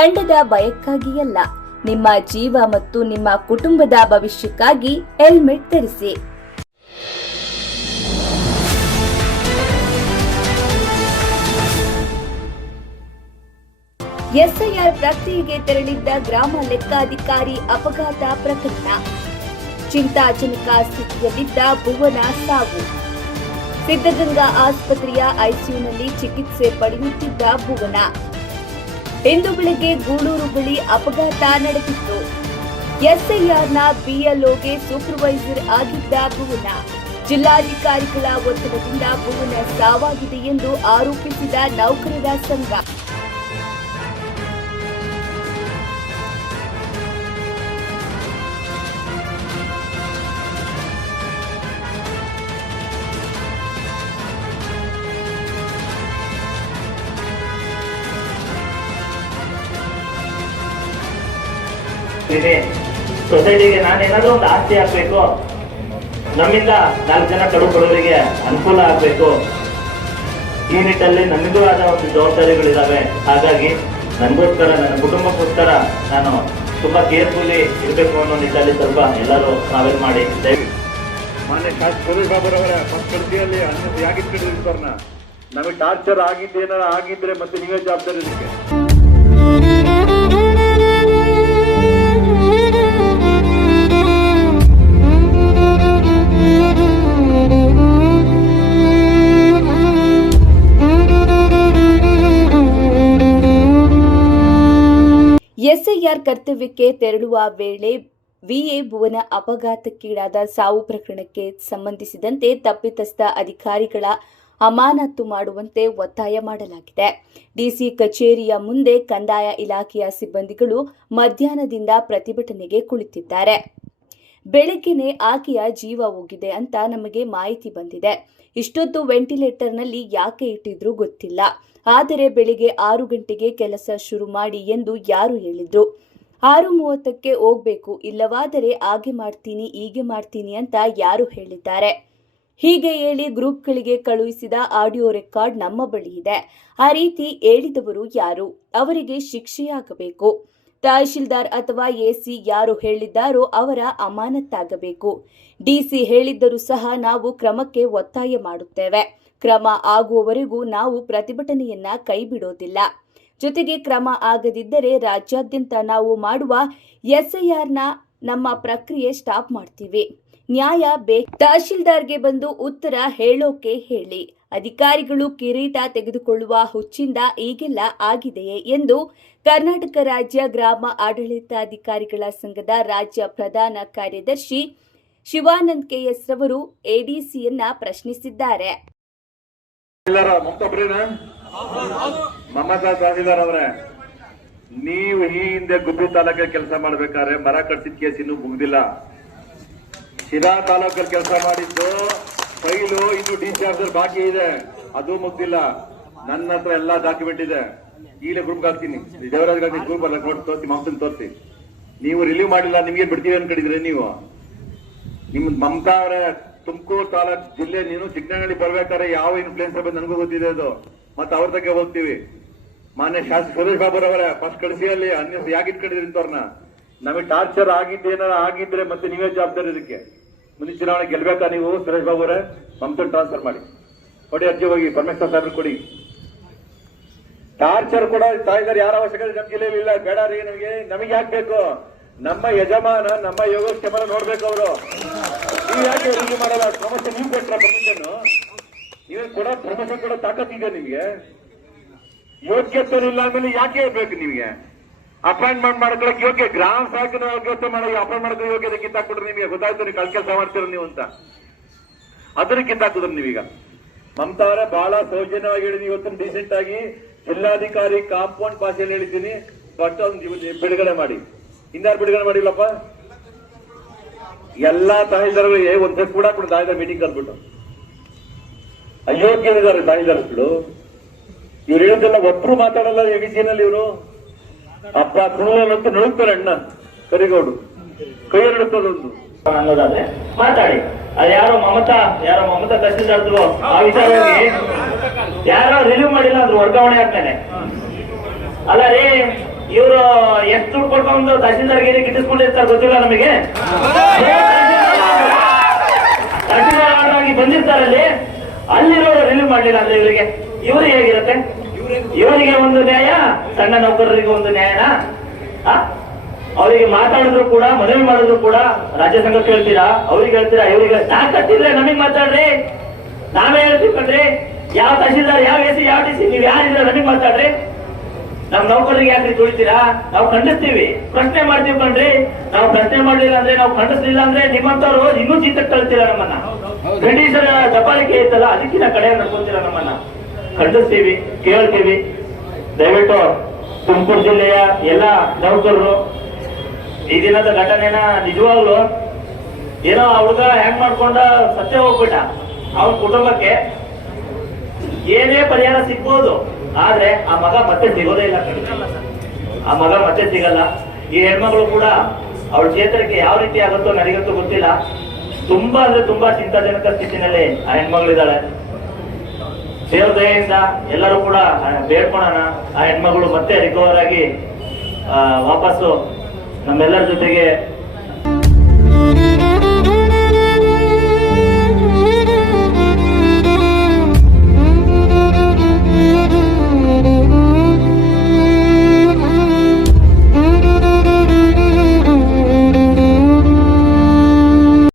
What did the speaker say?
ದಂಡದ ಭಯಕ್ಕಾಗಿಯಲ್ಲ, ನಿಮ್ಮ ಜೀವ ಮತ್ತು ನಿಮ್ಮ ಕುಟುಂಬದ ಭವಿಷ್ಯಕ್ಕಾಗಿ ಹೆಲ್ಮೆಟ್ ಧರಿಸಿ. ಎಸ್ಐಆರ್ ಪ್ರಕ್ರಿಯೆಗೆ ತೆರಳಿದ್ದ ಗ್ರಾಮ ಲೆಕ್ಕಾಧಿಕಾರಿ ಅಪಘಾತ ಪ್ರಕರಣ. ಚಿಂತಾಜನಕ ಸ್ಥಿತಿಯಲ್ಲಿದ್ದ ಭುವನ ಸಾವು. ಸಿದ್ಧಗಂಗಾ ಆಸ್ಪತ್ರೆಯ ಐಸಿಯುನಲ್ಲಿ ಚಿಕಿತ್ಸೆ ಪಡೆಯುತ್ತಿದ್ದ ಭುವನ. ಇಂದು ಬೆಳಗ್ಗೆ ಗೂಳೂರು ಬಳಿ ಅಪಘಾತ ನಡೆದಿತ್ತು. ಎಸ್ಐಆರ್ನ ಬಿಎಲ್ಒಗೆ ಸೂಪರ್ವೈಸರ್ ಆಗಿದ್ದ ಭುವನ. ಜಿಲ್ಲಾಧಿಕಾರಿಗಳ ಒತ್ತಡದಿಂದ ಭುವನ ಸಾವಾಗಿದೆ ಎಂದು ಆರೋಪಿಸಿದ ನೌಕರರ ಸಂಘ. ಸೊಸೈಟಿಗೆ ನಾನೇನಾದ್ರೂ ಒಂದು ಆಸ್ತಿ ಹಾಕ್ಬೇಕು, ನಮ್ಮಿಂದ 4 ಜನ ಕಡುಬಡವರಿಗೆ ಅನುಕೂಲ ಆಗ್ಬೇಕು. ಈ ನಿಟ್ಟಲ್ಲಿ ನನ್ನದೂ ಆದ ಒಂದು ಜವಾಬ್ದಾರಿಗಳಿದಾವೆ. ಹಾಗಾಗಿ ನನಗೋಸ್ಕರ, ನನ್ನ ಕುಟುಂಬಕ್ಕೋಸ್ಕರ ನಾನು ತುಂಬಾ ಕೇರ್ಫುಲ್ಲಿ ಇರಬೇಕು ಅನ್ನೋ ನಿಟ್ಟಲ್ಲಿ ಸ್ವಲ್ಪ ಎಲ್ಲರೂ ಟ್ರಾವೆಲ್ ಮಾಡಿ. ಮಾನ್ಯ ಶಾಸಕ ಸುರೇಶ್ ಬಾಬುರವರ ಸಂಸ್ಕೃತಿಯಲ್ಲಿ ಯಾಕಿಟ್ಕೊಂಡಿರ್ತಾರನ್ನ ನಮಗೆ ಟಾರ್ಚರ್ ಆಗಿದ್ದೇನಾರ ಆಗಿದ್ರೆ ಮತ್ತೆ ನೀವೇ ಜವಾಬ್ದಾರಿ ಇದಕ್ಕೆ. ಎಸ್ಐಆರ್ ಕರ್ತವ್ಯಕ್ಕೆ ತೆರಳುವ ವೇಳೆ ವಿಎ ಭುವನ ಅಪಘಾತಕ್ಕೀಡಾದ ಸಾವು ಪ್ರಕರಣಕ್ಕೆ ಸಂಬಂಧಿಸಿದಂತೆ ತಪ್ಪಿತಸ್ಥ ಅಧಿಕಾರಿಗಳ ಅಮಾನತು ಮಾಡುವಂತೆ ಒತ್ತಾಯ ಮಾಡಲಾಗಿದೆ. ಡಿಸಿ ಕಚೇರಿಯ ಮುಂದೆ ಕಂದಾಯ ಇಲಾಖೆಯ ಸಿಬ್ಬಂದಿಗಳು ಮಧ್ಯಾಹ್ನದಿಂದ ಪ್ರತಿಭಟನೆಗೆ ಕುಳಿತಿದ್ದಾರೆ. ಬೆಳಗ್ಗೆನೆ ಆಕೆಯ ಜೀವ ಹೋಗಿದೆ ಅಂತ ನಮಗೆ ಮಾಹಿತಿ ಬಂದಿದೆ. ಇಷ್ಟೊತ್ತು ವೆಂಟಿಲೇಟರ್ನಲ್ಲಿ ಯಾಕೆ ಇಟ್ಟಿದ್ರೂ ಗೊತ್ತಿಲ್ಲ. ಆದರೆ ಬೆಳಿಗ್ಗೆ 6 ಗಂಟೆಗೆ ಕೆಲಸ ಶುರು ಮಾಡಿ ಎಂದು ಯಾರು ಹೇಳಿದ್ರು? 6:30ಕ್ಕೆ ಹೋಗ್ಬೇಕು, ಇಲ್ಲವಾದರೆ ಹಾಗೆ ಮಾಡ್ತೀನಿ ಹೀಗೆ ಮಾಡ್ತೀನಿ ಅಂತ ಯಾರು ಹೇಳಿದ್ದಾರೆ? ಹೀಗೆ ಹೇಳಿ ಗ್ರೂಪ್ಗಳಿಗೆ ಕಳುಹಿಸಿದ ಆಡಿಯೋ ರೆಕಾರ್ಡ್ ನಮ್ಮ ಬಳಿ ಇದೆ. ಆ ರೀತಿ ಹೇಳಿದವರು ಯಾರು? ಅವರಿಗೆ ಶಿಕ್ಷೆಯಾಗಬೇಕು. ತಹಶೀಲ್ದಾರ್ ಅಥವಾ ಎಸಿ ಯಾರು ಹೇಳಿದ್ದಾರೋ ಅವರ ಅಮಾನತ್ತಾಗಬೇಕು. ಡಿಸಿ ಹೇಳಿದ್ದರೂ ಸಹ ನಾವು ಕ್ರಮಕ್ಕೆ ಒತ್ತಾಯ ಮಾಡುತ್ತೇವೆ. ಕ್ರಮ ಆಗುವವರೆಗೂ ನಾವು ಪ್ರತಿಭಟನೆಯನ್ನ ಕೈಬಿಡೋದಿಲ್ಲ. ಜೊತೆಗೆ ಕ್ರಮ ಆಗದಿದ್ದರೆ ರಾಜ್ಯಾದ್ಯಂತ ನಾವು ಮಾಡುವ ಎಸ್ಐಆರ್ನ ನಮ್ಮ ಪ್ರಕ್ರಿಯೆ ಸ್ಟಾಪ್ ಮಾಡ್ತೀವಿ. ನ್ಯಾಯ ಬೇಕು. ತಹಶೀಲ್ದಾರ್ಗೆ ಬಂದು ಉತ್ತರ ಹೇಳೋಕೆ ಹೇಳಿ. ಅಧಿಕಾರಿಗಳು ಕಿರೀಟ ತೆಗೆದುಕೊಳ್ಳುವ ಹುಚ್ಚಿಂದ ಈಗೆಲ್ಲ ಆಗಿದೆಯೇ ಎಂದು ಕರ್ನಾಟಕ ರಾಜ್ಯ ಗ್ರಾಮ ಆಡಳಿತಾಧಿಕಾರಿಗಳ ಸಂಘದ ರಾಜ್ಯ ಪ್ರಧಾನ ಕಾರ್ಯದರ್ಶಿ ಶಿವಾನಂದ್ ಕೆಎಸ್ ರವರು ಎಡಿಸಿಯನ್ನ ಪ್ರಶ್ನಿಸಿದ್ದಾರೆ. ಮಮತಾ ತಹಸೀಲ್ದಾರ್ ಅವರೇ, ನೀವು ಈ ಹಿಂದೆ ಗುಬ್ಬಿ ತಾಲೂಕಲ್ಲಿ ಕೆಲಸ ಮಾಡ್ಬೇಕಾದ್ರೆ ಮರ ಕಟ್ಟಿದ ಕೇಸ್ ಇನ್ನೂ ಮುಗ್ದಿಲ್ಲ. ಶಿರಾ ತಾಲೂಕಲ್ಲಿ ಕೆಲಸ ಮಾಡಿದ್ದು ಫೈಲು ಇನ್ನು ಡಿಸಿ ಆಫೀಸರ್ ಬಾಕಿ ಇದೆ, ಅದು ಮುಗ್ದಿಲ್ಲ. ನನ್ನ ಹತ್ರ ಎಲ್ಲಾ ಡಾಕ್ಯುಮೆಂಟ್ ಇದೆ. ಈಗಲೇ ಗ್ರೂಪ್ ಹಾಕ್ತೀನಿ, ದೇವರಾಜ್ ಗ್ರೂಪ್ ಅಲ್ಲ ನೋಡಿ ತೋರಿಸಿ, ಮಾಂಸನ್ ತೋರಿಸಿ. ನೀವು ರಿಲೀವ್ ಮಾಡಿಲ್ಲ, ನಿಮ್ಗೆ ಬಿಡ್ತೀವಿ ಅನ್ಕೊಂಡಿದ್ರಿ ನೀವು? ನಿಮ್ ಮಮತಾ ಅವರೇ, ತುಮಕೂರು ತಾಲೂಕ್ ಜಿಲ್ಲೆ ನೀನು ಚಿಕ್ಕನಹಳ್ಳಿ ಬರ್ಬೇಕಾದ್ರೆ ಯಾವ ಇನ್ಫ್ಲೂಯೆನ್ಸ್ ಬಗ್ಗೆ ನನಗೂ ಗೊತ್ತಿದೆ ಅದು. ಮತ್ತೆ ಅವ್ರ ತಗ್ಗೆ ಹೋಗ್ತೀವಿ. ಮಾನ್ಯ ಶಾಸಕ ಸುರೇಶ್ ಬಾಬುರವರ ಫಸ್ಟ್ ಕಳಿಸಿಯಲ್ಲಿ ಯಾಕೆ ಇಟ್ಕೊಂಡಿದ್ರಿ ಇಂಥವ್ರನ್ನ? ನಮಗೆ ಟಾರ್ಚರ್ ಆಗಿದ್ದೇನಾರ ಆಗಿದ್ರೆ ಮತ್ತೆ ನೀವೇ ಜವಾಬ್ದಾರಿ ಇದಕ್ಕೆ. ಮುಂದಿನ ಚುನಾವಣೆ ಗೆಲ್ಬೇಕಾ ನೀವು? ಸುರೇಶ್ ಬಾಬು ಅವರೇ, ಮಮತನ್ ಟ್ರಾನ್ಸ್ಫರ್ ಮಾಡಿ ಕೊಡಿ, ಅರ್ಜಿ ಹೋಗಿ ಪರಮೇಶ್ವರ್ ಸಾಹೇಬ್ರು ಕೊಡಿ. ಟಾರ್ಚರ್ ಕೂಡ ತಾಯಿದಾರೆ ಯಾರ ಅವಶ್ಯಕತೆ ನಮ್ಮ ಜಿಲ್ಲೆಯಲ್ಲಿ ಇಲ್ಲ. ಬೇಡ ರೀ, ನಮಗೆ ಯಾಕೆ ಬೇಕು? ನಮ್ಮ ಯಜಮಾನ ನಮ್ಮ ಯೋಗಕ್ಷೇಮ ನೋಡ್ಬೇಕು ಅವರು. ನೀವು ಯಾಕೆ ರಿವ್ಯೂ ಮಾಡಲ್ಲ? ಪ್ರಮೋಷನ್ ನೀವು ಕೊಟ್ರ? ಪ್ರಮೋಷನ್ ನೀವೇ ಕೊಡೋ ಪ್ರಮೋಷನ್ ಕೊಡೋ ತಾಕತ್ತಿದೆ ನಿಮ್ಗೆ? ಯೋಗ್ಯತೆ ಇಲ್ಲ ಅಂದ್ಮೇಲೆ ಯಾಕೆ ಬೇಕು ನಿಮ್ಗೆ? ಅಪಾಯಿಂಟ್ಮೆಂಟ್ ಮಾಡ್ಕೊಳಕ್ ಯೋಗ್ಯ ಗ್ರಾಮ ಸಹಾಯಕನ ಯೋಗ್ಯತೆ ಮಾಡೋ ಅಪಾಯಿಂಟ್ ಮಾಡ್ಕೊಳ್ಳೋ ಯೋಗ್ಯತೆ ಕಿತ್ತಾಕ್ಬಿಟ್ರೆ ನಿಮಗೆ ಗೊತ್ತಾಯ್ತು ನೀವು ಕಲ್ ಕೆಲಸ ಮಾಡ್ತೀರ ನೀವು ಅಂತ. ಅದನ್ನ ಕಿತ್ತಾಕಿದ್ರು ನೀವೀಗ. ಮಮತಾ ಅವರೇ, ಬಹಳ ಸೌಜನ್ಯವಾಗಿ ಹೇಳಿದೀನಿ. ಇವತ್ತು ಡೀಸೆಂಟ್ ಆಗಿ ಜಿಲ್ಲಾಧಿಕಾರಿ ಕಾಂಪೌಂಡ್ ಭಾಷೆಯಲ್ಲಿ ಹೇಳಿದ್ದೀನಿ, ಬಟ್ ಒಂದು ಬಿಡುಗಡೆ ಮಾಡಿ. ಇನ್ಯಾರು ಬಿಡುಗಡೆ ಮಾಡಿಲ್ಲಪ್ಪ? ಎಲ್ಲಾ ತಹಸೀಲ್ದಾರ್ಗಳಿಗೆ ಒಂದ್ಸತಿ ಕೂಡ ತಹಸೀಲ್ದಾರ್ ಮೀಟಿಂಗ್ ಕರ್ಬಿಟ್ಟು ಅಯೋಗ್ಯರಿದ್ದಾರೆ ತಹಸೀಲ್ದಾರ್ಗಳು. ಇವ್ರು ಹೇಳೋದೆಲ್ಲ ಒಬ್ರು ಮಾತಾಡಲ್ಲ ಎಬಿಸಿನಲ್ಲಿ. ಇವರು ಅಪ್ಪ ಕುಣಲಂತೂ ನಡುಕ್ತಾರೆ. ಅಣ್ಣ ಕರಿಗೌಡು ಕೈ ನಡುತ್ತದೊಂದು ಅನ್ನೋದಾದ್ರೆ ಮಾತಾಡಿ. ಯಾರೋ ಮಮತಾ ತಹಸೀಲ್ದಾರ್ಗಳು ಆ ವಿಚಾರವಾಗಿ ಯಾರೋ ರಿಲೀವ್ ಮಾಡಿಲ್ಲ ಅಂದ್ರೆ ವರ್ಗಾವಣೆ ಆಗ್ತಾನೆ ಅಲ್ಲ ರೀ. ಇವರು ಎಷ್ಟು ದುಡ್ಡು ಕೊಡ್ಕೊಂಡು ತಹಸೀಲ್ದಾರ್ಗಿರಿ ಗಿಟ್ಟಿಸ್ಕೊಂಡಿರ್ತಾರೆ ಗೊತ್ತಿಲ್ಲ ನಮಗೆ. ತಹಸೀಲ್ದಾರ್ ಆಗಿ ಬಂದಿರ್ತಾರಲ್ಲಿ ಅಲ್ಲಿರೋ ರಿಲೀವ್ ಮಾಡ್ಲಿಲ್ಲ ಅಂದ್ರೆ ಇವರಿಗೆ ಹೇಗಿರುತ್ತೆ? ಇವರಿಗೆ ಒಂದು ನ್ಯಾಯ, ಸಣ್ಣ ನೌಕರರಿಗೆ ಒಂದು ನ್ಯಾಯನಾ? ಅವರಿಗೆ ಮಾತಾಡಿದ್ರು ಕೂಡ, ಮನವಿ ಮಾಡಿದ್ರು ಕೂಡ ರಾಜ್ಯ ಸಂಘಕ್ಕೆ ಹೇಳ್ತೀರಾ, ಅವ್ರಿಗೆ ಹೇಳ್ತೀರಾ, ಇವರಿಗೆ ತಾಕತ್ತಿದ್ರೆ ನಮಗ್ ಮಾತಾಡ್ರಿ, ನಾವೇ ಹೇಳ್ತೀವಿ ಕಣ್ರಿ. ಯಾವ ತಹಸೀಲ್ದಾರ್, ಯಾವ ಎಸಿ, ಯಾವ ಡಿ ಸಿ, ನೀವ್ ಯಾರಿದ್ರೆ ನಮಗ್ ಮಾತಾಡ್ರಿ. ನಮ್ ನೌಕರರಿಗೆ ಯಾಕ್ರಿ ತುಳಿತೀರಾ? ನಾವು ಖಂಡಿಸ್ತೀವಿ, ಪ್ರಶ್ನೆ ಮಾಡ್ತೀವಿ ಕಣ್ರಿ. ನಾವು ಪ್ರಶ್ನೆ ಮಾಡ್ಲಿಲ್ಲ ಅಂದ್ರೆ, ನಾವು ಖಂಡಿಸ್ಲಿಲ್ಲ ಅಂದ್ರೆ ನಿಮ್ಮಂತವ್ರು ಇನ್ನೂ ಚೀತಕ್ಕೆ ಕಳ್ತೀರಾ ನಮ್ಮನ್ನ. ಬ್ರಿಟಿಷರ ದಬ್ಬಾಳಿಕೆ ಇತ್ತಲ್ಲ, ಅದಕ್ಕಿಂತ ಕಡೆ ನಡ್ಕೊತೀರ ನಮ್ಮನ್ನ. ಖಂಡಿಸ್ತೀವಿ, ಕೇಳ್ತೀವಿ. ದಯವಿಟ್ಟು ತುಮಕೂರು ಜಿಲ್ಲೆಯ ಎಲ್ಲ ನೌಕರರು ಈ ದಿನದ ಘಟನೆನ ನಿಜವಾಗ್ಲು ಏನೋ ಆ ಹುಡುಗ ಹ್ಯಾಂಗ್ ಮಾಡ್ಕೊಂಡ ಸತ್ಯ ಹೋಗ್ಬಿಟ್ಟ. ಅವನ ಕುಟುಂಬಕ್ಕೆ ಏನೇ ಪರಿಹಾರ ಸಿಗ್ಬೋದು, ಆದ್ರೆ ಆ ಮಗ ಮತ್ತೆ ಸಿಗೋದೇ ಇಲ್ಲ. ಆ ಮಗ ಮತ್ತೆ ಸಿಗಲ್ಲ. ಈ ಹೆಣ್ಮಗಳು ಕೂಡ ಅವಳ ಚೇತರಿಕೆ ಯಾವ ರೀತಿ ಆಗುತ್ತೋ ನನಗಂತೂ ಗೊತ್ತಿಲ್ಲ. ತುಂಬಾ ಅಂದ್ರೆ ತುಂಬಾ ಚಿಂತಾಜನಕ ಸ್ಥಿತಿನಲ್ಲಿ ಆ ಹೆಣ್ಮಗಳಿದ್ದಾಳೆ. ದೇವ್ರ ದಯೆಯಿಂದ ಎಲ್ಲರೂ ಕೂಡ ಬೇಡ್ಕೊಳ್ಳೋಣ, ಆ ಹೆಣ್ಮಗಳು ಮತ್ತೆ ರಿಕವರ್ ಆಗಿ ವಾಪಸ್ಸು ನಮ್ಮೆಲ್ಲರ ಜೊತೆಗೆ